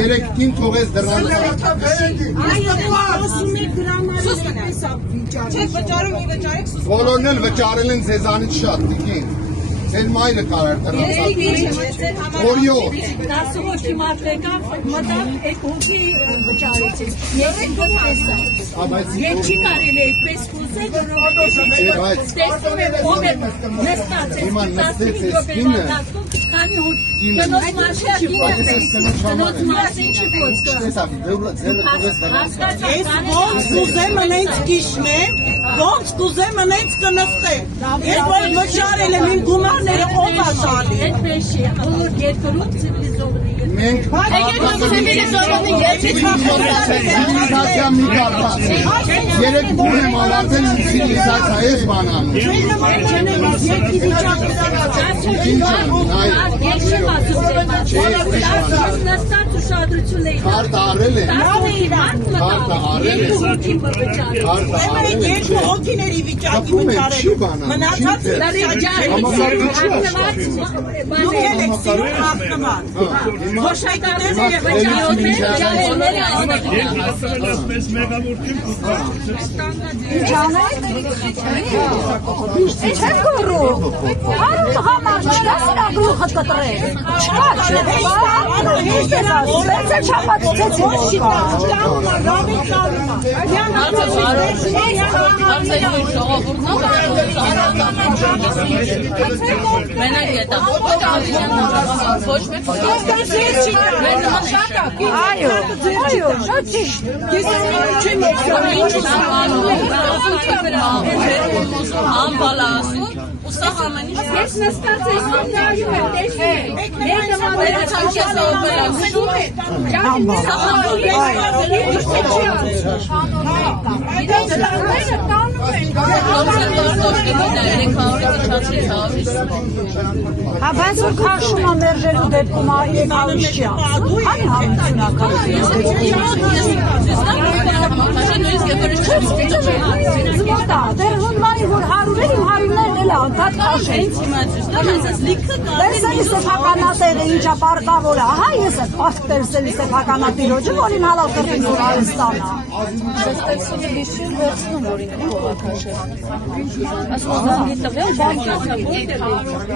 Երեքին թողես դրան։ Բոլորն էլ վճարել են ձեզանից շատ, տիկին։ Ձեր մայրը կարար դրանց։ Օրիով։ 10 հոգի մարդ եկավ, մտավ հոգի վճարեցին։ Եվ չի կարել է այդպես խոսել, որովհետև տեսնում եմ ով է նստած է, 15 րոպե քանի հոգի Կնոց մասին չի խոսքը։ Ես ոնց կուզեմ ընենց կիշնեմ, ոնց կուզեմ ընենց կնստեմ։ Ես որ վճարել եմ իմ գումարները ով ա տալի։ Այդպես չի, բոլոր երկրում ցիվիլիզովանի Մենք ցիվիլիզացիա մի կարգած է։ Երեք բուն եմ ավարտել իմ ցիվիլիզացիա ես բանանում։ Նստած ուշադրություն էի։ Քարտ առել է։ Երկու հոգիների վիճակի վճարել։ Մնացած դուք եք սիրում հաղթնման։ Ես նստած ես նայում եմ, տեսնում եք, մեր նմանները բայց որ քաշումը մերժելու դեպքում եկավիշ չի ասում, հանի համությունական դեր հունվարի որ հարուներ իմ հարուներն էլ անդադ քաշեն տեսելի սեփականատերը ինչա պարկավոր է, ահա ես է պարկ տեսելի սեփականատիրոջը, որ իմ հալալ կրտին որ Արստանա Տեստեսունը լիշին վերցնում, որ ինքը փողա քաշել ասում զանգի տվել,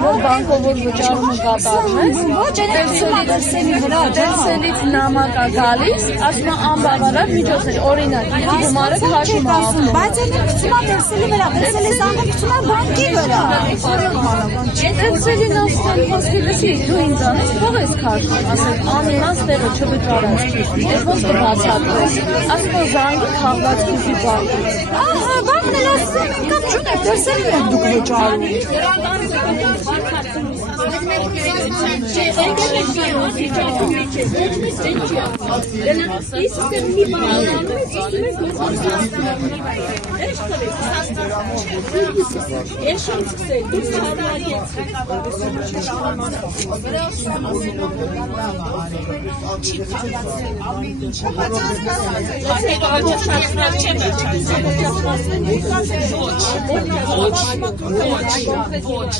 որ բանկով որ վճարումը կատարում ես ոչ, դերսելի վրա դերսելից նամակ է գալիս, ասում է անբավարար միջոցներ, օրինակ, ինքի գումարը քաշում է բայց այն գցում է դերսելի վրա, դերսելի զանգը գցում է բանկի վրա դերսելին ասում խոսքի լսի, դու ինձ անես, փող ես քաշում, ասել անիմաց տեղը չվճարած, ես ոնց կբացատրես, ասում է զանգի թաղված քուզի բանկից ահա, բանն էլ ասում են կամ չունեք, դերսելին եք դուք վճարում Ոչ